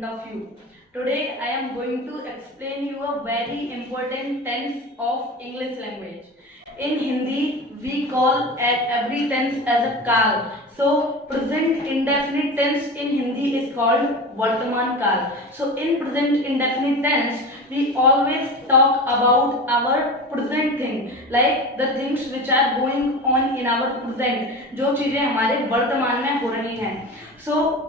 front of you. Today I am going to explain you a very important tense of English language. In Hindi we call at every tense as a काल. So present indefinite tense in Hindi is called वर्तमान काल. So in present indefinite tense we always talk about our present thing, like the things which are going on in our present, जो चीजें हमारे वर्तमान में हो रही हैं. So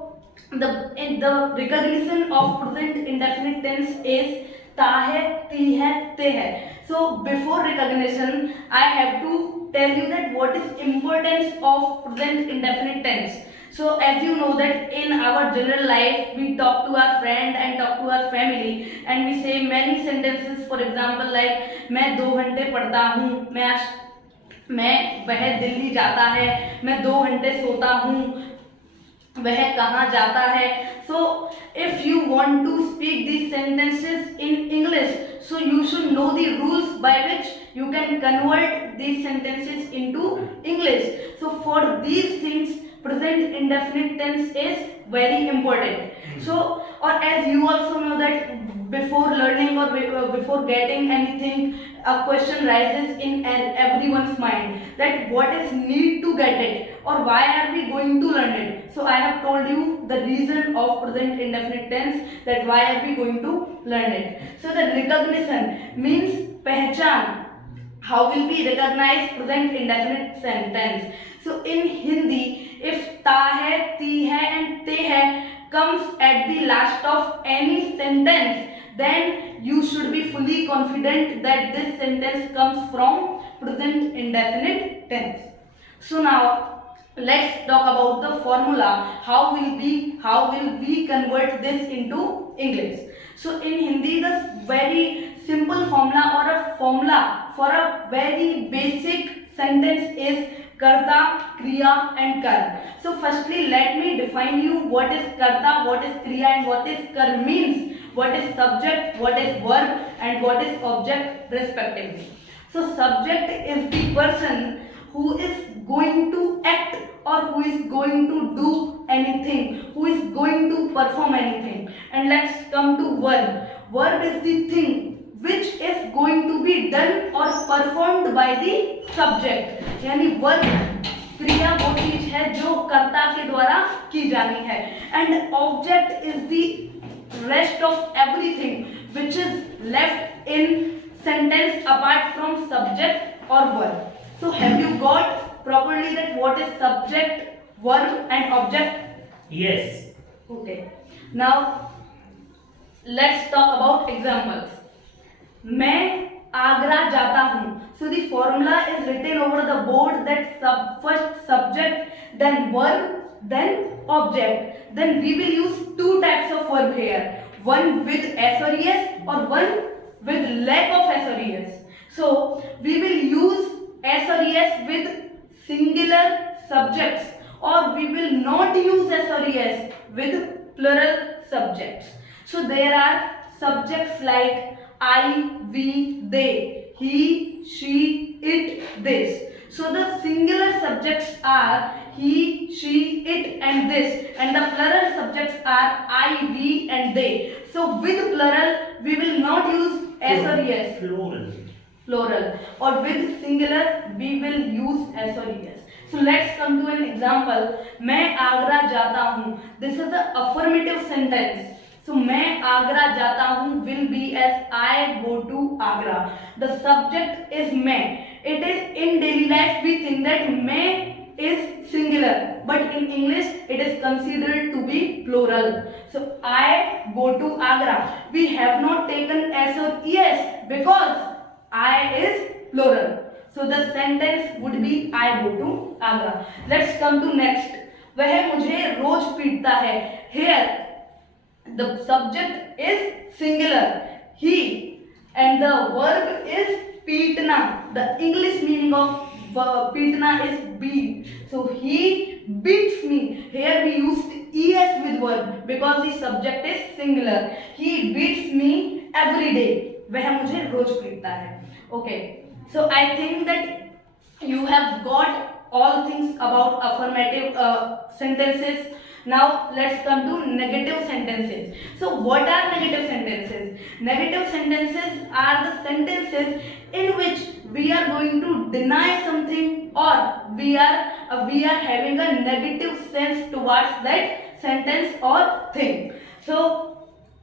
the recognition of present indefinite tense is ता है, ती है, ते है. So before recognition I have to tell you that what is importance of present indefinite tense. So as you know that in our general life we talk to our friend and talk to our family and we say many sentences. For example, like मैं 2 घंटे पढ़ता हूँ, वह दिल्ली जाता है, मैं 2 घंटे सोता हूँ, वह कहाँ जाता है. So if you want to speak these sentences in English, so you should know the rules by which you can convert these sentences into English. So for these things present indefinite tense is very important. So or as you also know that before learning or before getting anything, a question rises in everyone's mind that what is need to get it or why are we going to learn it. So I have told you the reason of present indefinite tense, that why are we going to learn it. So the recognition means पहचान. How will we recognize present indefinite tense? So in Hindi, if ता है, ती है and ते है comes at the last of any sentence, then you should be fully confident that this sentence comes from present indefinite tense. So now let's talk about the formula. How will we convert this into English? So in Hindi, the very simple formula or a formula for a very basic sentence is karta, kriya and kar. So firstly let me define you what is karta, what is kriya and what is kar means, what is subject, what is verb and what is object respectively. So subject is the person who is going to act or who is going to do anything, who is going to perform anything. And let's come to verb. Verb is the thing which is going to be done or performed by the subject. यानी verb क्रिया वो चीज है जो कर्ता के द्वारा की जानी है. And object is the rest of everything which is left in sentence apart from subject or verb. So have you got properly that what is subject, verb and object? Yes. Okay. Now let's talk about examples. मैं आगरा जाता हूँ. So the formula is written over the board that first subject, then verb, then object. Then we will use two types of verb here. One with s or es or one with lack of s or es. So we will use s or es with singular subjects or we will not use s or es with plural subjects. So there are subjects like I, we, they, he, she, it, this. So the singular subjects are he, she, it and this, and the plural subjects are I, we and they. So with plural we will not use s or es. Plural. Or with singular we will use s or es. So let's come to an example. मैं आगरा जाता हूँ. This is the affirmative sentence. So मैं आगरा जाता हूँ will be as I go to Agra. The subject is मैं. It is in daily life we think that मैं is singular, but in English it is considered to be plural. So I go to Agra. We have not taken s or es because I is plural. So the sentence would be I go to Agra. Let's come to next. वह मुझे रोज पीटता है. Here the subject is singular, he, and the verb is पीटना. The English meaning of पीटना is beat. So he beats me. Here we used es with verb because the subject is singular. He beats me every day. वह मुझे रोज पीटता है. Okay, so I think that you have got all things about affirmative sentences. Now let's come to negative sentences. So what are negative sentences? Negative sentences are the sentences in which we are going to deny something, or we are having a negative sense towards that sentence or thing. So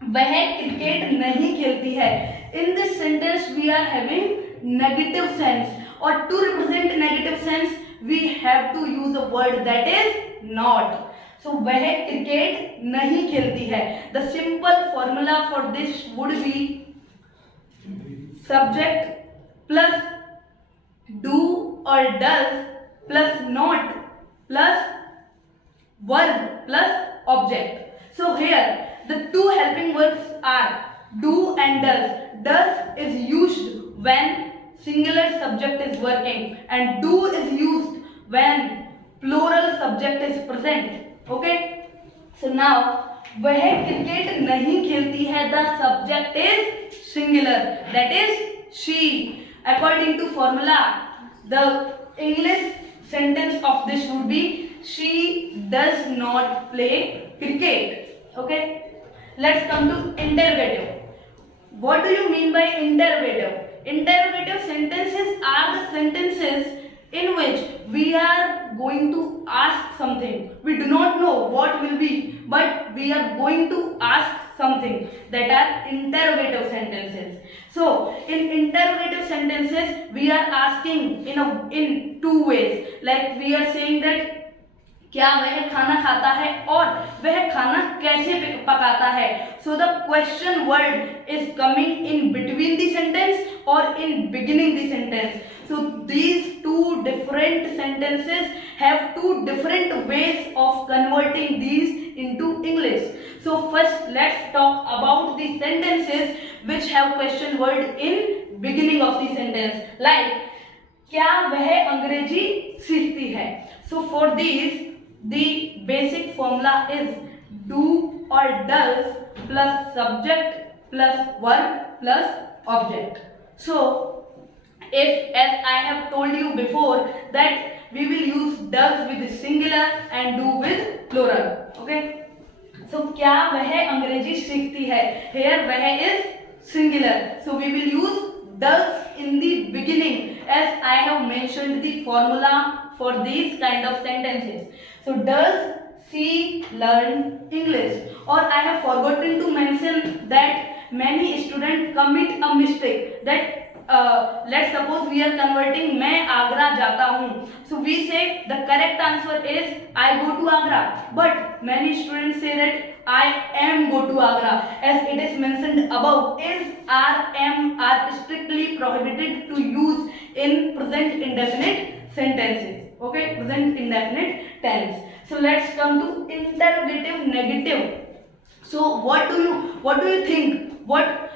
वह cricket नहीं खेलती है. In this sentence we are having negative sense, or to represent negative sense we have to use a word that is not. So वह cricket नहीं खेलती है. The simple formula for this would be subject plus do or does plus not plus verb plus object. So here the two helping verbs are do and does. Does is used when singular subject is working, and do is used when plural subject is present. Okay, so now वह cricket नहीं खेलती है. The subject is singular, that is she. According to formula, the English sentence of this would be she does not play cricket. Okay, let's come to interrogative. What do you mean by interrogative? Interrogative sentences are the sentences in which we are going to ask something. We do not know what will be, but we are going to ask something. That are interrogative sentences. So in interrogative sentences we are asking in two ways. Like we are saying that क्या वह खाना खाता है और वह खाना कैसे पकाता है. So the question word is coming in between the sentence or in beginning the sentence. So these two different sentences have two different ways of converting these into English. So first let's talk about the sentences which have question word in beginning of the sentence. Like क्या वह अंग्रेजी सीखती है. So for these the basic formula is do or does plus subject plus verb plus object. So if, as I have told you before, that we will use does with singular and do with plural. Okay, so क्या वह अंग्रेजी सीखती है. Here वह is singular, so we will use does in the beginning, as I have mentioned the formula for these kind of sentences. So does she learn English? Or I have forgotten to mention that many students commit a mistake that let's suppose we are converting मैं आगरा जाता हूँ. So we say the correct answer is I go to Agra, but many students say that I am go to Agra. As it is mentioned above, is, are, am are strictly prohibited to use in present indefinite sentences. Okay, present indefinite tense. So let's come to interrogative negative. So what do you think? What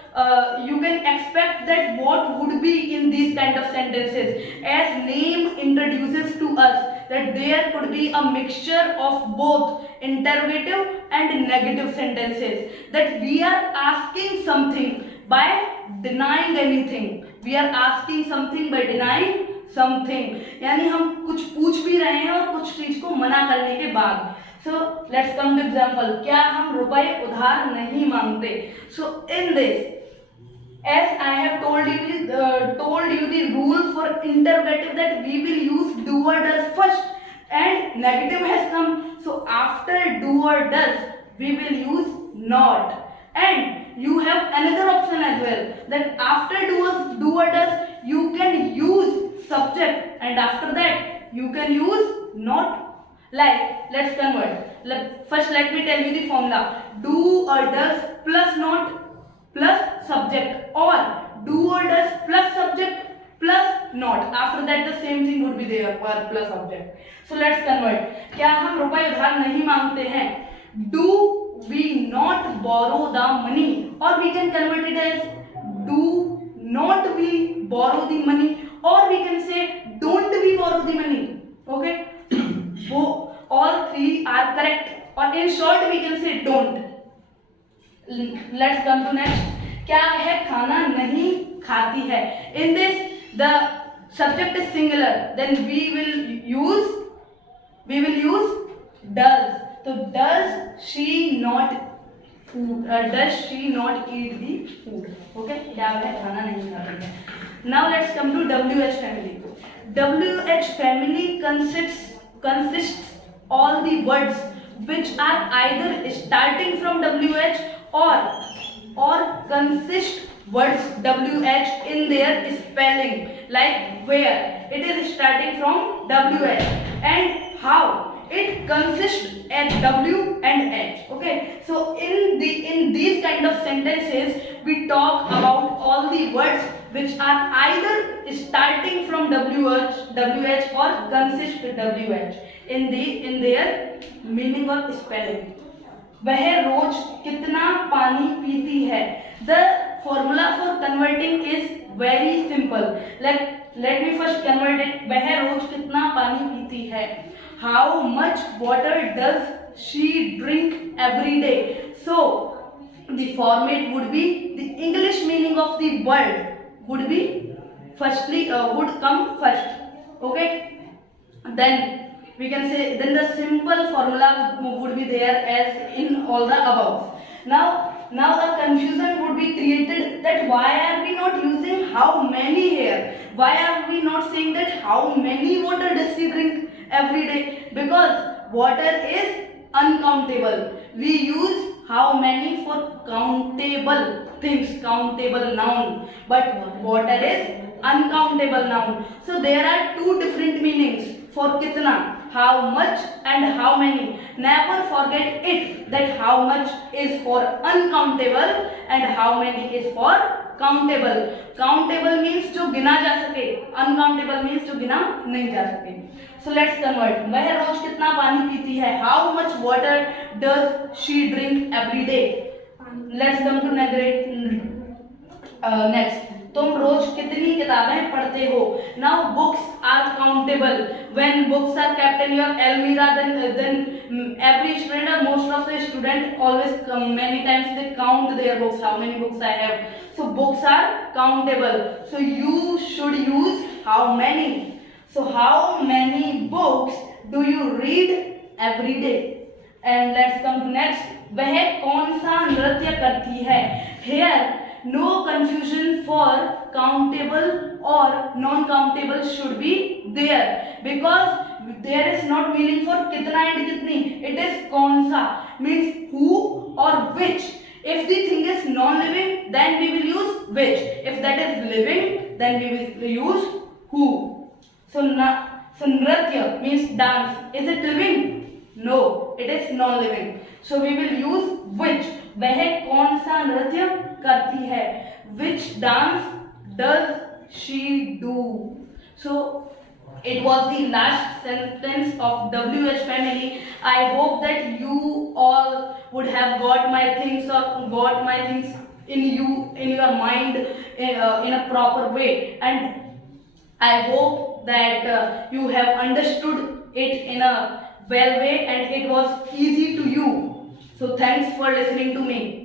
you can expect that what would be in these kind of sentences? As name introduces to us that there could be a mixture of both interrogative and negative sentences. That we are asking something by denying anything. We are asking something by denying something. यानी हम कुछ पूछ भी रहे हैं और कुछ चीज को मना करने के बाद. So let's come to example. क्या हम रुपए उधार नहीं मांगते? So in this, as I have told you the rule for interrogative that we will use do or does first, and negative has come. So after do or does we will use not. And you have another option as well, that after do or does you can use subject, and after that you can use not. Like let's convert. First let me tell you the formula. Do or does plus not plus subject, or do or does plus subject plus not. After that the same thing would be there, verb plus object. So let's convert. क्या हम रुपए उधार नहीं मांगते हैं? Do we not borrow the money? Or we can convert it as do not we borrow the money, or we can say don't we borrow the money. Okay, so all three are correct, or in short we can say don't. Let's come to next. क्या वह खाना नहीं खाती है? In this the subject is singular, then we will use does. तो does she not food, does she not eat the food? Okay, क्या है, खाना नहीं खाती है. Now let's come to WH family. WH family consists all the words which are either starting from WH or consist words WH in their spelling, like where it is starting from WH and how it consists at W and H. Okay, so in these kind of sentences we talk about all the words which are either starting from WH or consist WH in their meaning or spelling. वह रोज कितना पानी पीती है. The formula for converting is very simple. Let me first convert it. वह रोज कितना पानी पीती है. How much water does she drink every day? So the format would be, the English meaning of the word would be would come first. Okay, then we can say, then the simple formula would be there as in all the above. Now a confusion would be created that why are we not using how many here? Why are we not saying that how many water does she drink every day? Because water is uncountable. We use how many for countable things, countable noun, but water is uncountable noun. So there are two different meanings for kitna, how much and how many. Never forget it that how much is for uncountable and how many is for countable. Countable means जो गिना जा सके, uncountable means जो गिना नहीं जा सके. So let's convert. वह रोज कितना पानी पीती है. How much water does she drink every day? Let's come to next. तुम रोज कितनी किताबें पढ़ते हो. Now books are countable. When books are kept in your almirah, then every student or most of the student always many times they count their books, how many books I have. So books are countable. So you should use how many. So how many books do you read every day? And let's come to next. वह कौन सा नृत्य करती है. Here no confusion for countable or non-countable should be there, because there is not meaning for kitna and kitni. It is kaun sa, means who or which. If the thing is non-living, then we will use which. If that is living, then we will use who. So nritya means dance. Is it living? No, it is non-living. So we will use which. वह कौन सा नृत्य करती है. Which dance does she do? So it was the last sentence of WH family. I hope that you all would have got my things in your mind in a proper way, and I hope that you have understood it in a well way and it was easy to you. So thanks for listening to me.